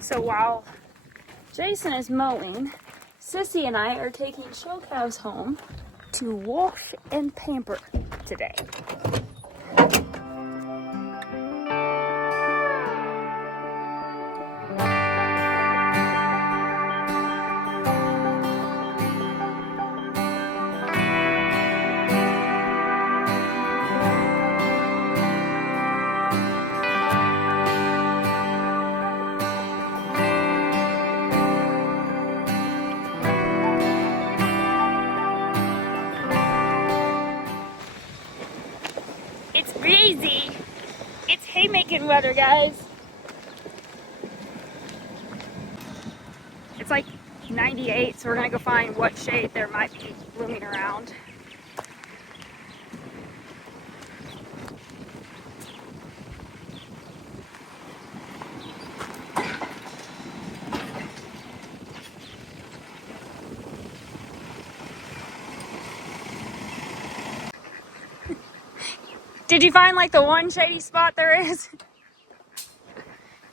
So while Jason is mowing, Sissy and I are taking show calves home to wash and pamper today. It's breezy. It's haymaking weather, guys. It's like 98, so we're gonna go find what shade there might be blooming around. Did you find like the one shady spot there is?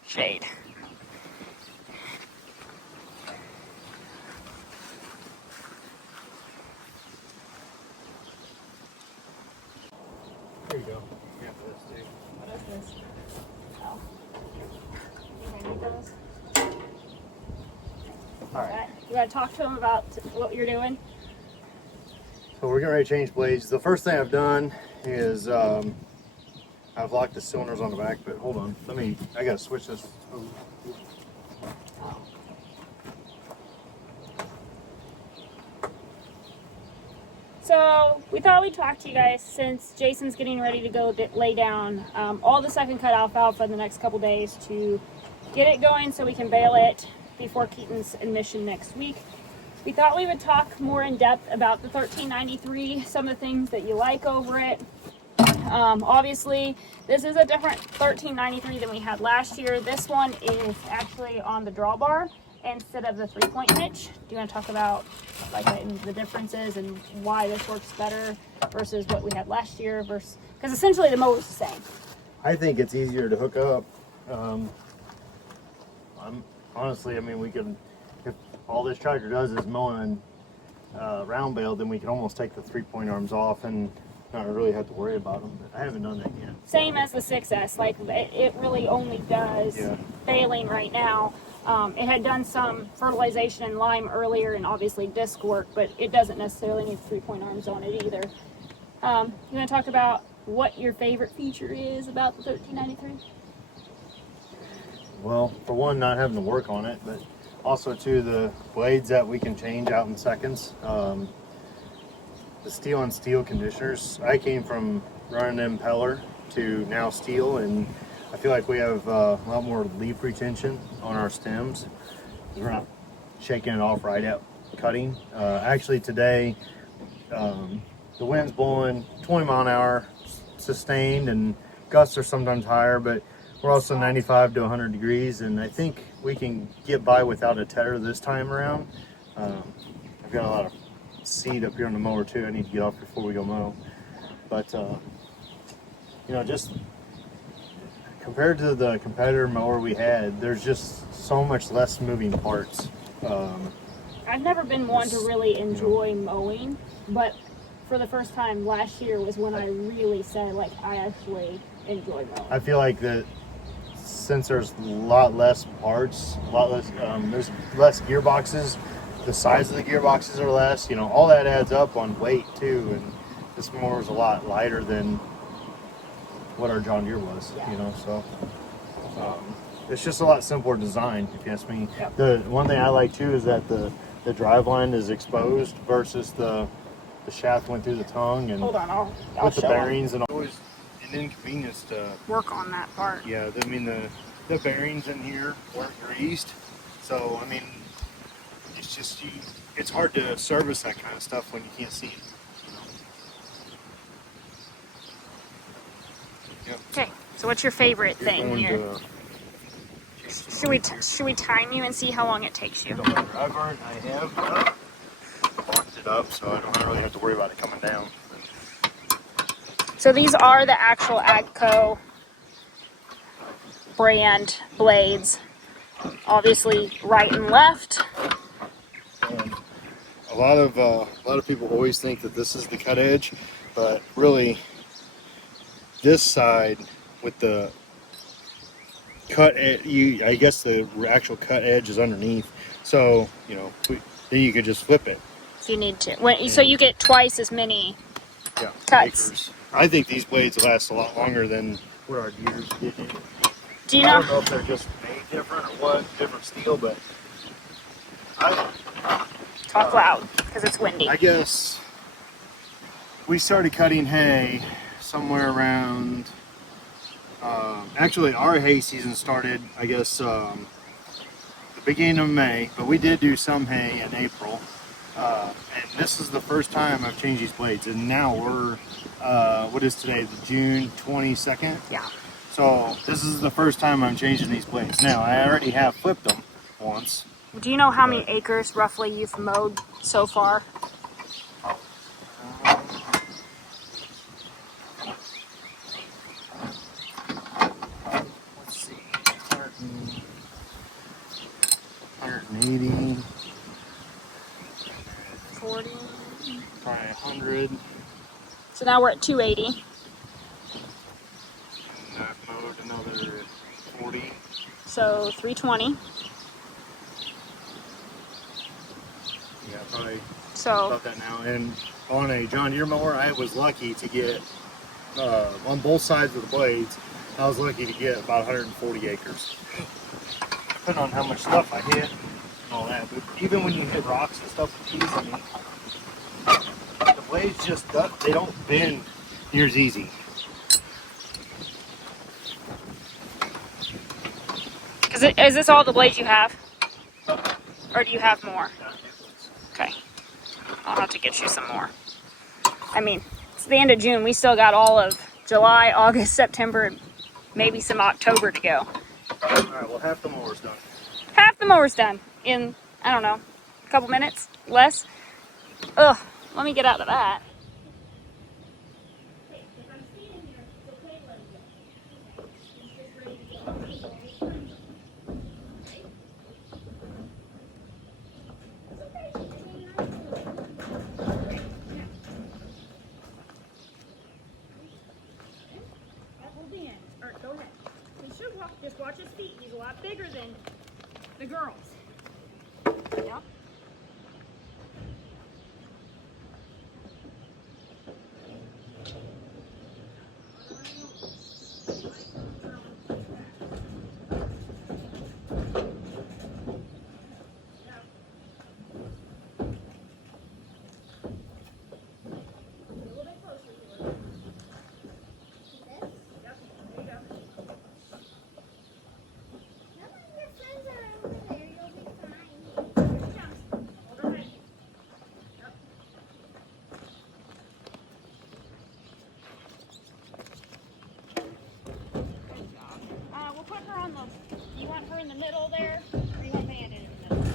Shade. There you go. Yeah, for this too. What is this? Oh. You need those? Alright. You gotta talk to him about what you're doing? So we're getting ready to change blades. The first thing I've done is I've locked the cylinders on the back, but hold on. I gotta switch this. Oh. So we thought we'd talk to you guys since Jason's getting ready to go lay down all the second cut alfalfa in the next couple days to get it going so we can bale it before Keaton's admission next week. We thought we would talk more in depth about the 1393, some of the things that you like over it. Obviously, this is a different 1393 than we had last year. This one is actually on the drawbar instead of the 3-point hitch. Do you want to talk about like the differences and why this works better versus what we had last year? Versus because essentially the mower is the same. I think it's easier to hook up. I mean, we can, if all this tractor does is mowing round bale, then we can almost take the 3-point arms off and not really have to worry about them. But I haven't done that yet. Same as the 6S. Like it really only does baling right now. It had done some fertilization and lime earlier and obviously disc work, but it doesn't necessarily need 3-point arms on it either. You want to talk about what your favorite feature is about the 1393? Well, for one, not having to work on it, but also too the blades that we can change out in seconds. The steel on steel conditioners. I came from running impeller to now steel, and I feel like we have a lot more leaf retention on our stems. We're not shaking it off right at cutting. Actually today, the wind's blowing 20 mile an hour sustained, and gusts are sometimes higher, but we're also 95 to 100 degrees, and I think we can get by without a tedder this time around. I've got a lot of seed up here on the mower too. I need to get off before we go mow. But you know, just compared to the competitor mower we had, there's just so much less moving parts. I've never been one to really enjoy mowing, but for the first time last year was when I really said like I actually enjoy mowing. I feel like that since there's a lot less parts, there's less gearboxes, the size of the gearboxes are less, you know, all that adds up on weight too, and this mower is a lot lighter than what our John Deere was, you know, so it's just a lot simpler design, if you ask me. Yep. The one thing I like too is that the drive line is exposed versus the shaft went through the tongue, and hold on, I'll with the show bearings and always an inconvenience to work on that part. Yeah, I mean the bearings in here weren't greased, so I mean it's just it's hard to service that kind of stuff when you can't see it. You know? Okay, so what's your favorite thing here? Should we time you and see how long it takes you? I have locked it up, so I don't really have to worry about it coming down. So these are the actual AGCO brand blades. obviously right and left. And a lot of people always think that this is the cut edge, but really this side with the cut edge, I guess the actual cut edge is underneath. So, you know, then you could just flip it. If you need to. So you get twice as many cuts. Acres. I think these blades last a lot longer than what our gears did. Do you I know? don't know if they're just made different or what, different steel, but Talk loud, because it's windy. I guess we started cutting hay somewhere around, actually our hay season started, I guess, the beginning of May, but we did do some hay in April. And this is the first time I've changed these blades, and now we're, what is today, the June 22nd? Yeah. So this is the first time I'm changing these blades. Now, I already have flipped them once. Do you know how many acres roughly you've mowed so far? Let's see, 180, 40. probably 100. So now we're at 280. And I've mowed another 40. So 320. Yeah, probably So about that now. And on a John Deere mower, I was lucky to get, on both sides of the blades, I was lucky to get about 140 acres. Depending on how much stuff I hit and all that. But even when you hit rocks and stuff with these, I mean, the blades just, they don't bend near as easy. is this all the blades you have? Or do you have more? Okay. I'll have to get you some more. I mean, it's the end of June. We still got all of July, August, September, and maybe some October to go. Alright, well, half the mower's done. Half the mower's done in, I don't know, a couple minutes, less. Ugh, let me get out of that. Go ahead. He should walk, just watch his feet. He's a lot bigger than the girls. Yep. You want her in the middle there, or you want Bandit in the middle?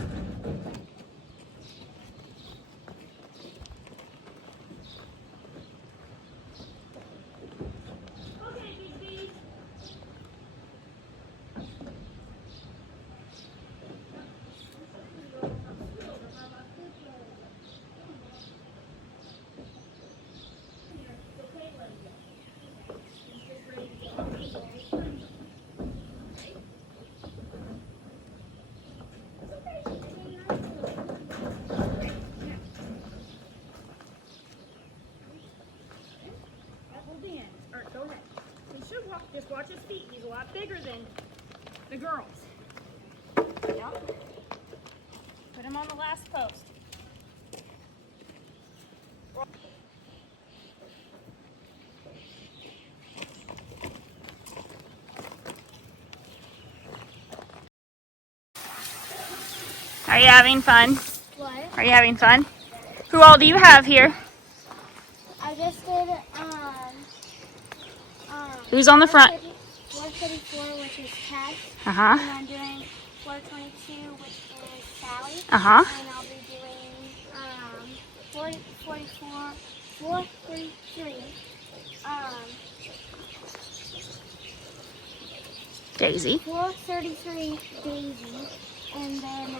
Okay, Big B. Go ahead. He should walk, just watch his feet. He's a lot bigger than the girls. Yep. Put him on the last post. Are you having fun? What? Are you having fun? Who all do you have here? I just did, Who's on the front? 434, which is Tess. Uh-huh. And I'm doing 422, which is Sally. Uh-huh. And I'll be doing, 443, Daisy. 433 Daisy, and then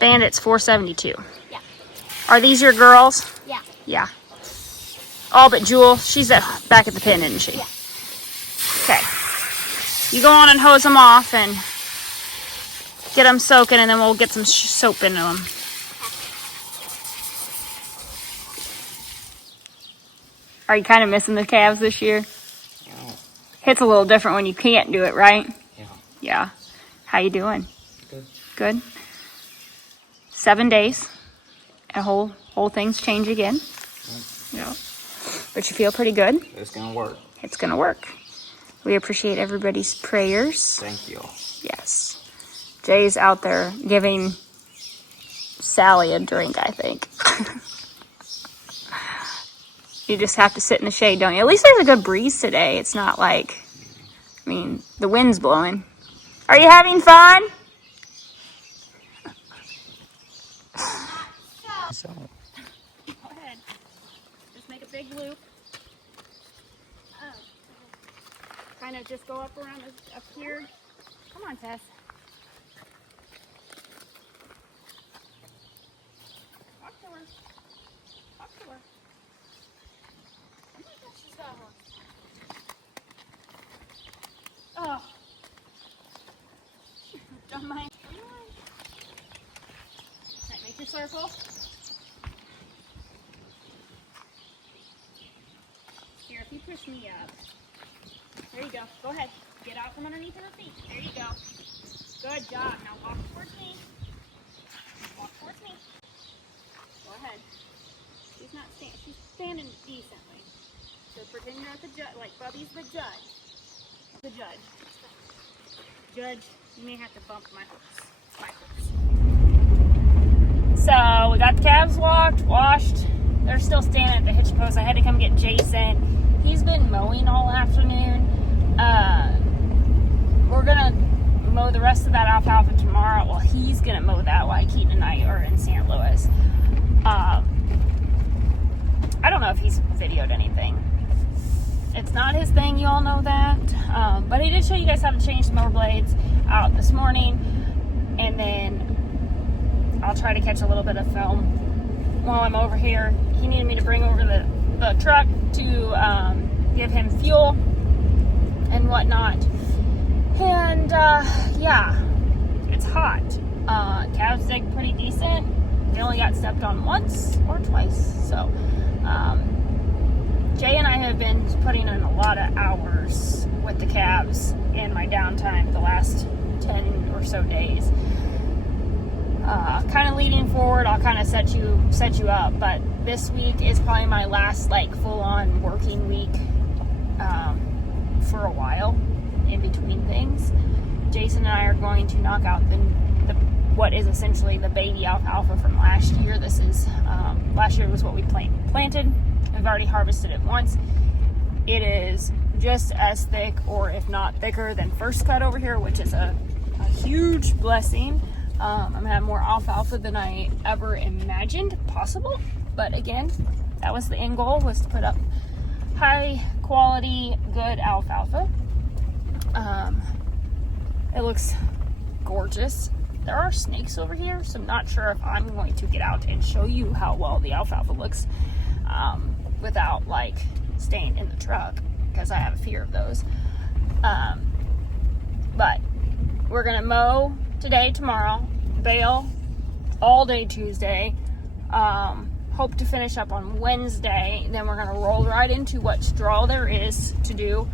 Bandit's 472. yeah, Are these your girls? yeah, Yeah. All but Jewel. She's back at the pen, isn't she? yeah. Okay. You go on and hose them off and get them soaking, and then we'll get some soap into them. Are you kind of missing the calves this year? Yeah. It's a little different when you can't do it, right? Yeah. Yeah. How you doing? Good. Good. 7 days. And whole things change again. Yeah. But you feel pretty good. It's gonna work. It's gonna work. We appreciate everybody's prayers. Thank you. Yes. Jay's out there giving Sally a drink, I think. You just have to sit in the shade, don't you? At least there's a good breeze today. It's not like, I mean, the wind's blowing. Are you having fun? So, Go ahead. Just make a big loop. Kind of just go up around up here. Come on, Tess. Talk to her. Talk to her. Oh my gosh, she's got one. Oh. Don't mind. Come on. Alright, make your circle. Here, if you push me up. There you go. Go ahead. Get out from underneath her feet. There you go. Good job. Now walk towards me. Walk towards me. Go ahead. She's not standing. She's standing decently. So pretend you're at the judge, like Bubby's the judge. The judge. Judge, you may have to bump my horse. It's my horse. So we got the calves walked, washed. They're still standing at the hitch post. I had to come get Jason. He's been mowing all afternoon. We're gonna mow the rest of that alfalfa tomorrow. Well, he's gonna mow that while Keaton and I are in St. Louis. I don't know if he's videoed anything. It's not his thing, you all know that. But he did show you guys how to change the mower blades out this morning. And then I'll try to catch a little bit of film while I'm over here. He needed me to bring over the truck to give him fuel and whatnot. And yeah, it's hot. Calves dig pretty decent. They only got stepped on once or twice. So Jay and I have been putting in a lot of hours with the calves in my downtime the last 10 or so days. Kind of leading forward, I'll kind of set you up, but this week is probably my last like full-on working week for a while in between things. Jason and I are going to knock out the what is essentially the baby alfalfa from last year. This is last year was what we planted. We've already harvested it once. It is just as thick, or if not thicker, than first cut over here, which is a huge blessing. I'm gonna have more alfalfa than I ever imagined possible. But again, that was the end goal, was to put up high quality, good alfalfa. It looks gorgeous. There are snakes over here, so I'm not sure if I'm going to get out and show you how well the alfalfa looks without like staying in the truck, because I have a fear of those. But we're gonna mow today, tomorrow, bale all day Tuesday. Hope to finish up on Wednesday. Then we're gonna roll right into what straw there is to do.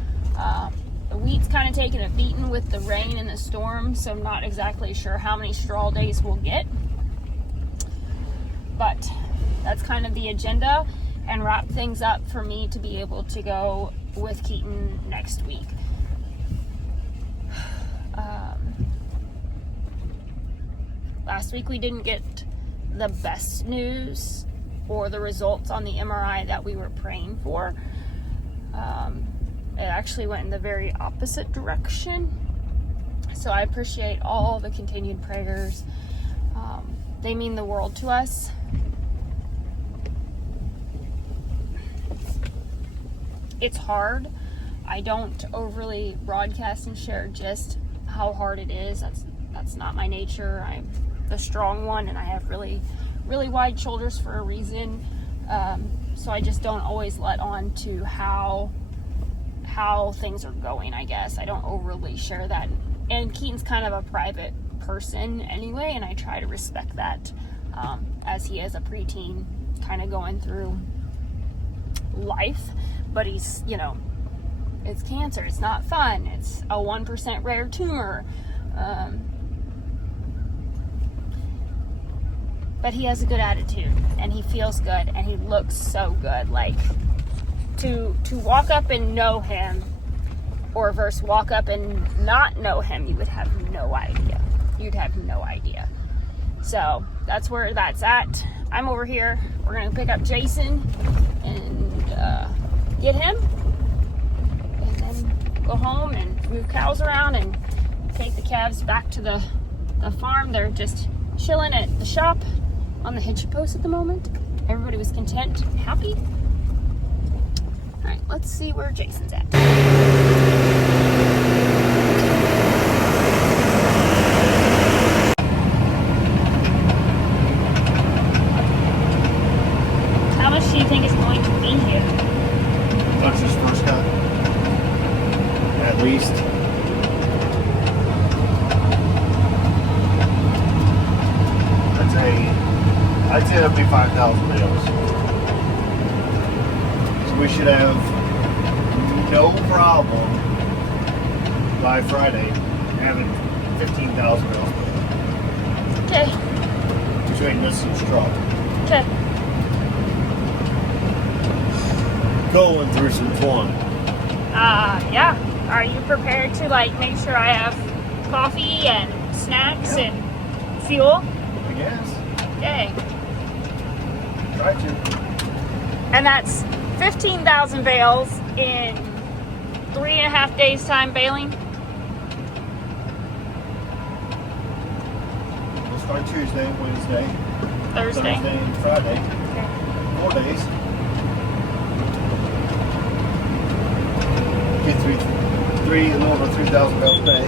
The wheat's kind of taking a beating with the rain and the storm, so I'm not exactly sure how many straw days we'll get. But that's kind of the agenda, and wrap things up for me to be able to go with Keaton next week. Last week we didn't get the best news or the results on the MRI that we were praying for. It actually went in the very opposite direction. So I appreciate all the continued prayers. They mean the world to us. It's hard. I don't overly broadcast and share just how hard it is. That's not my nature. I'm the strong one, and I have really, really wide shoulders for a reason. So I just don't always let on to how things are going, I guess. I don't overly share that. And Keaton's kind of a private person anyway, and I try to respect that, as he is a preteen kind of going through life. But he's, it's cancer. It's not fun. It's a 1% rare tumor. But he has a good attitude, and he feels good, and he looks so good. Like, to walk up and know him, or versus walk up and not know him, you would have no idea. You'd have no idea. So that's where that's at. I'm over here. We're gonna pick up Jason and get him, and then go home and move cows around and take the calves back to the farm. They're just chilling at the shop on the hitch post at the moment. Everybody was content, happy. All right, let's see where Jason's at. How much do you think is going to be here? That's his first cut. At least. I'd say that'd be 5,000 bales. So we should have no problem by Friday having 15,000 bales. Okay. Between this and straw. Okay. Going through some fun. Yeah. Are you prepared to make sure I have coffee and snacks and fuel? I guess. Yay. Try to. And that's 15,000 bales in 3.5 days time baling. We'll start Tuesday, Wednesday, Thursday and Friday. Okay. 4 days. Get through a little over 3,000 bales a day.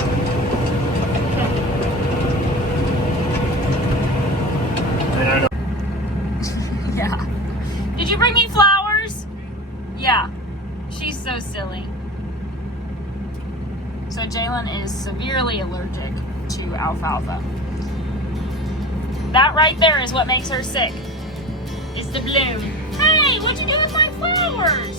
And I know. Yeah. Did you bring me flowers? Yeah. She's so silly. So Jalen is severely allergic to alfalfa. That right there is what makes her sick. It's the bloom. Hey, what'd you do with my flowers?